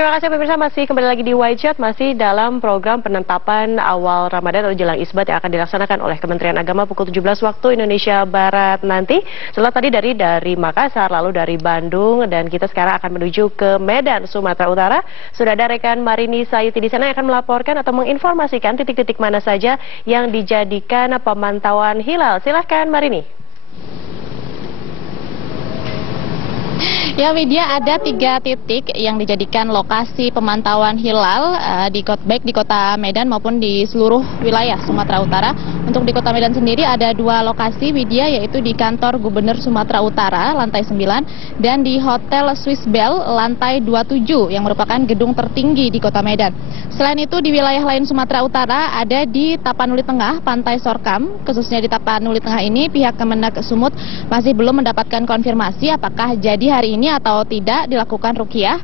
Terima kasih pemirsa, masih kembali lagi di White Shot, masih dalam program penetapan awal Ramadan atau jelang Isbat yang akan dilaksanakan oleh Kementerian Agama pukul 17 waktu Indonesia Barat nanti. Setelah tadi dari Makassar, lalu dari Bandung, dan kita sekarang akan menuju ke Medan, Sumatera Utara. Sudah ada rekan Marini Sayuti di sana yang akan melaporkan atau menginformasikan titik-titik mana saja yang dijadikan pemantauan hilal. Silahkan Marini. Ya Widya, ada 3 titik yang dijadikan lokasi pemantauan hilal baik di kota Medan maupun di seluruh wilayah Sumatera Utara. Untuk di kota Medan sendiri ada 2 lokasi Widya, yaitu di kantor Gubernur Sumatera Utara lantai 9 dan di Hotel Swiss Bell lantai 27 yang merupakan gedung tertinggi di kota Medan. Selain itu di wilayah lain Sumatera Utara ada di Tapanuli Tengah, Pantai Sorkam. Khususnya di Tapanuli Tengah ini pihak Kemenak Sumut masih belum mendapatkan konfirmasi apakah jadi hari ini atau tidak dilakukan ruqyah.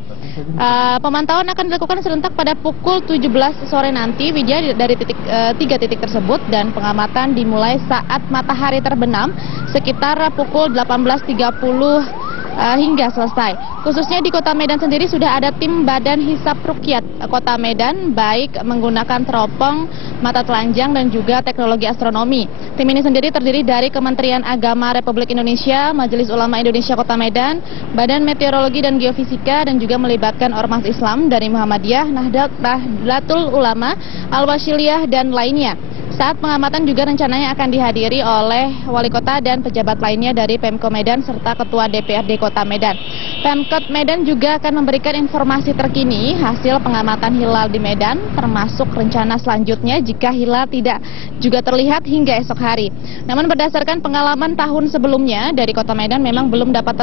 Pemantauan akan dilakukan serentak pada pukul 17 sore nanti Widya dari 3 titik tersebut, dan pengamatan dimulai saat matahari terbenam sekitar pukul 18.30 hingga selesai. Khususnya di kota Medan sendiri sudah ada tim Badan Hisab Ruqyat kota Medan, baik menggunakan teropong, mata telanjang, dan juga teknologi astronomi. Tim ini sendiri terdiri dari Kementerian Agama Republik Indonesia, Majelis Ulama Indonesia Kota Medan, Badan Meteorologi dan Geofisika, dan juga melibatkan ormas Islam dari Muhammadiyah, Nahdlatul Ulama, Al-Wasiliyah, dan lainnya. Saat pengamatan juga rencananya akan dihadiri oleh Wali Kota dan pejabat lainnya dari Pemko Medan serta Ketua DPRD Kota Medan. Pemkot Medan juga akan memberikan informasi terkini hasil pengamatan hilal di Medan, termasuk rencana selanjutnya jika hilal tidak juga terlihat hingga esok hari. Namun berdasarkan pengalaman tahun sebelumnya dari Kota Medan memang belum dapat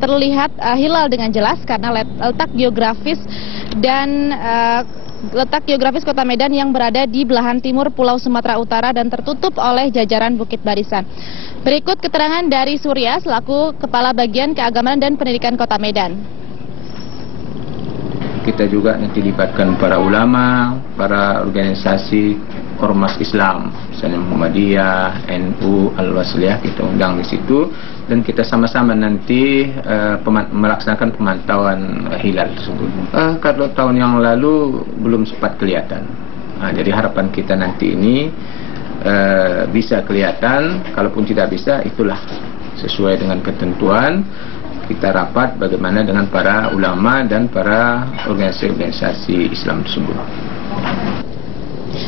terlihat hilal dengan jelas karena letak geografis Kota Medan yang berada di belahan timur Pulau Sumatera Utara dan tertutup oleh jajaran Bukit Barisan. Berikut keterangan dari Surya selaku Kepala Bagian Keagamaan dan Pendidikan Kota Medan. Kita juga nanti libatkan para ulama, para organisasi ormas Islam, misalnya Muhammadiyah, NU, Al-Wasliyah, kita undang di situ, dan kita sama-sama nanti melaksanakan pemantauan hilal tersebut. Kalau tahun yang lalu belum sempat kelihatan, jadi harapan kita nanti ini bisa kelihatan. Kalaupun tidak bisa, itulah sesuai dengan ketentuan. Kita rapat bagaimana dengan para ulama dan para organisasi Islam tersebut.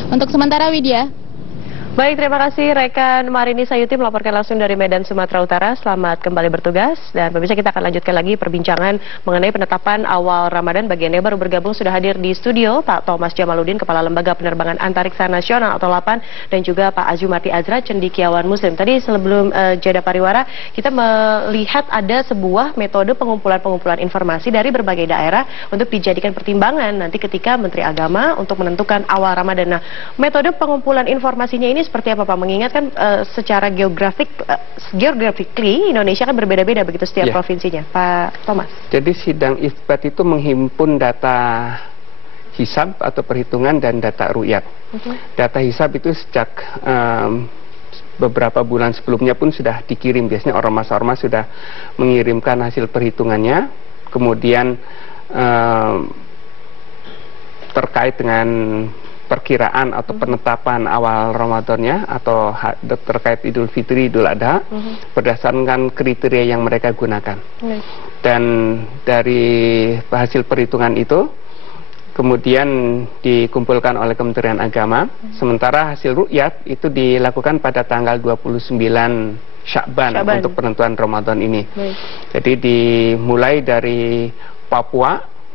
Untuk sementara Widya. Baik, terima kasih rekan Marini Sayuti melaporkan langsung dari Medan, Sumatera Utara. Selamat kembali bertugas, dan pemirsa kita akan lanjutkan lagi perbincangan mengenai penetapan awal Ramadan. Bagi Anda yang baru bergabung, sudah hadir di studio Pak Thomas Jamaluddin, Kepala Lembaga Penerbangan Antariksa Nasional atau LAPAN, dan juga Pak Azumardi Azra, Cendekiawan Muslim. Tadi sebelum jeda pariwara, kita melihat ada sebuah metode pengumpulan informasi dari berbagai daerah untuk dijadikan pertimbangan nanti ketika Menteri Agama untuk menentukan awal Ramadan. Nah, metode pengumpulan informasinya ini seperti apa Pak? Mengingatkan secara geographically Indonesia kan berbeda-beda begitu setiap provinsinya, Pak Thomas. Jadi sidang isbat itu menghimpun data hisab atau perhitungan dan data ru'yat. Data hisab itu sejak beberapa bulan sebelumnya pun sudah dikirim. Biasanya ormas-ormas sudah mengirimkan hasil perhitungannya. Kemudian terkait dengan perkiraan atau penetapan awal Ramadannya atau terkait Idul Fitri, Idul Adha, berdasarkan kriteria yang mereka gunakan. Dan dari hasil perhitungan itu kemudian dikumpulkan oleh Kementerian Agama. Sementara hasil ru'yat itu dilakukan pada tanggal 29 Sya'ban untuk penentuan Ramadan ini. Jadi dimulai dari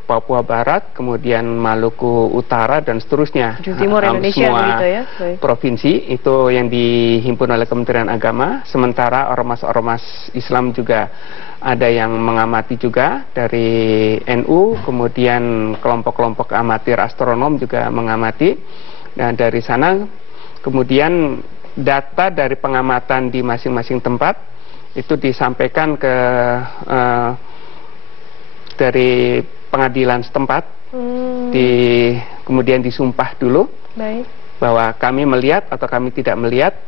Papua Barat, kemudian Maluku Utara, dan seterusnya. Timur Indonesia semua begitu ya? Provinsi itu yang dihimpun oleh Kementerian Agama. Sementara ormas-ormas Islam juga ada yang mengamati juga dari NU, kemudian kelompok-kelompok amatir astronom juga mengamati. Dan dari sana kemudian data dari pengamatan di masing-masing tempat itu disampaikan ke dari pengadilan setempat, kemudian disumpah dulu bahwa kami melihat atau kami tidak melihat.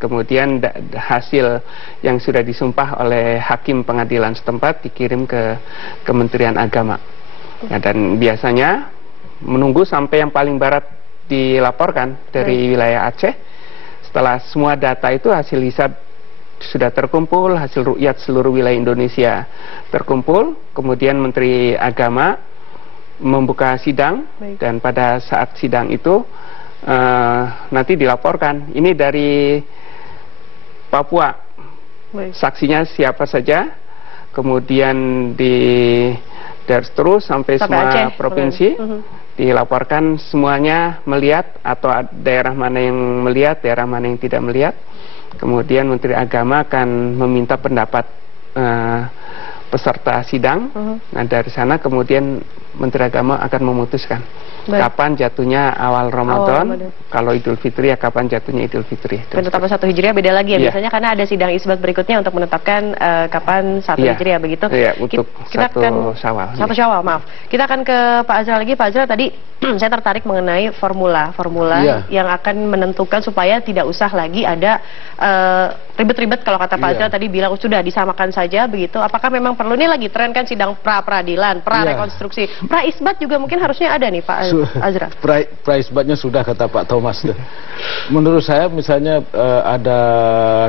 Kemudian hasil yang sudah disumpah oleh hakim pengadilan setempat dikirim ke Kementerian Agama. Nah, dan biasanya menunggu sampai yang paling barat dilaporkan dari wilayah Aceh. Setelah semua data itu hasil hisab sudah terkumpul, hasil ru'yat seluruh wilayah Indonesia terkumpul, kemudian Menteri Agama membuka sidang. Dan pada saat sidang itu nanti dilaporkan. Ini dari Papua, saksinya siapa saja, kemudian terus sampai semua Aceh, provinsi dilaporkan semuanya melihat, atau daerah mana yang melihat, daerah mana yang tidak melihat. Kemudian Menteri Agama akan meminta pendapat peserta sidang. Nah, dari sana kemudian Menteri Agama akan memutuskan kapan jatuhnya awal Ramadan. Kalau Idul Fitri ya kapan jatuhnya Idul Fitri. Penetapan 1 Hijriah beda lagi ya, biasanya karena ada sidang isbat berikutnya untuk menetapkan kapan 1 Hijriah begitu. Iya, untuk kita 1 Syawal. 1 Syawal, maaf. Kita akan ke Pak Azra lagi. Pak Azra, tadi saya tertarik mengenai formula yang akan menentukan supaya tidak usah lagi ada ribet-ribet. Kalau kata Pak Azra tadi bilang sudah disamakan saja begitu. Apakah memang perlu, ini lagi tren kan sidang pra-peradilan, pra-rekonstruksi, pra-isbat juga mungkin harusnya ada nih Pak Azra. Pra-isbatnya sudah kata Pak Thomas. Menurut saya misalnya ada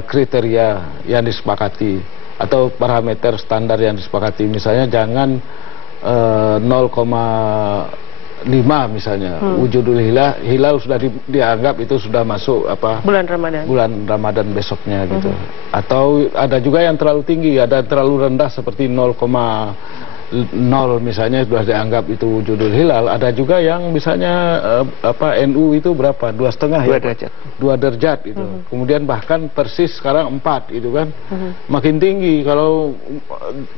kriteria yang disepakati atau parameter standar yang disepakati, misalnya jangan 0,5 misalnya wujudul hilal sudah dianggap itu sudah masuk bulan Ramadan besoknya gitu. Atau ada juga yang terlalu tinggi, ada terlalu rendah seperti 0,0 misalnya sudah dianggap itu wujudul hilal. Ada juga yang misalnya NU itu berapa, 2,5 ya, 2 derajat itu. Kemudian bahkan persis sekarang 4 itu kan, makin tinggi. Kalau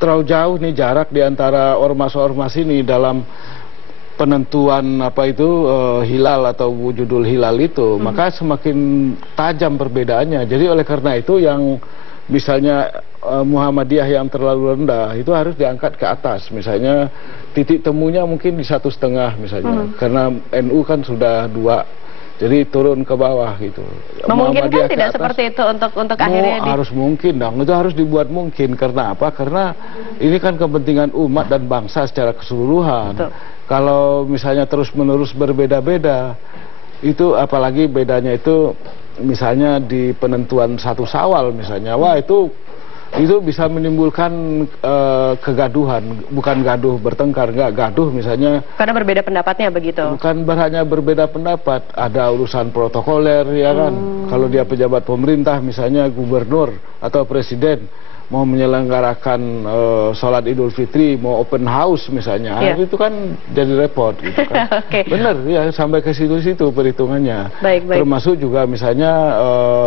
terlalu jauh nih jarak di antara ormas-ormas ini dalam penentuan hilal atau wujudul hilal itu, maka semakin tajam perbedaannya. Jadi oleh karena itu yang misalnya Muhammadiyah yang terlalu rendah itu harus diangkat ke atas, misalnya titik temunya mungkin di 1,5 misalnya, karena NU kan sudah 2, jadi turun ke bawah gitu. Memungkinkan tidak seperti itu untuk akhirnya harus mungkin dong, itu harus dibuat mungkin. Karena apa? Karena ini kan kepentingan umat dan bangsa secara keseluruhan. Kalau misalnya terus-menerus berbeda-beda, itu apalagi bedanya itu misalnya di penentuan 1 Syawal misalnya, wah itu bisa menimbulkan kegaduhan, bukan gaduh bertengkar, enggak, gaduh misalnya karena berbeda pendapatnya begitu. Bukan hanya berbeda pendapat, ada urusan protokoler ya kan. Kalau dia pejabat pemerintah misalnya gubernur atau presiden mau menyelenggarakan sholat Idul Fitri, mau open house misalnya, itu kan jadi repot gitu kan. Bener ya, sampai ke situ-situ perhitungannya. Termasuk juga misalnya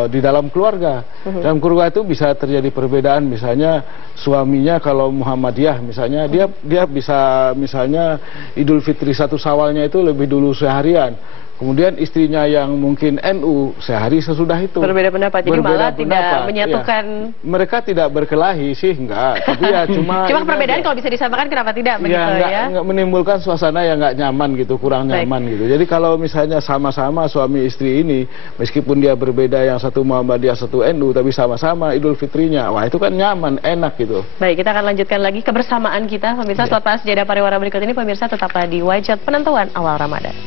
di dalam keluarga. Dalam keluarga itu bisa terjadi perbedaan, misalnya suaminya kalau Muhammadiyah misalnya, dia bisa misalnya Idul Fitri 1 Syawalnya itu lebih dulu seharian. Kemudian istrinya yang mungkin NU sehari sesudah itu. Berbeda pendapat, jadi malah tidak menyatukan. Mereka tidak berkelahi sih, enggak. Tapi ya cuma perbedaan kalau bisa disamakan kenapa tidak begitu ya? Enggak menimbulkan suasana yang enggak nyaman gitu, kurang nyaman gitu. Jadi kalau misalnya sama-sama suami istri ini, meskipun dia berbeda, yang satu Muhammadiyah, satu NU, tapi sama-sama Idul Fitrinya, wah itu kan nyaman, enak gitu. Baik, kita akan lanjutkan lagi kebersamaan kita, pemirsa. Selepas jeda pariwara berikut ini, pemirsa tetaplah di Wajat Penentuan Awal Ramadan.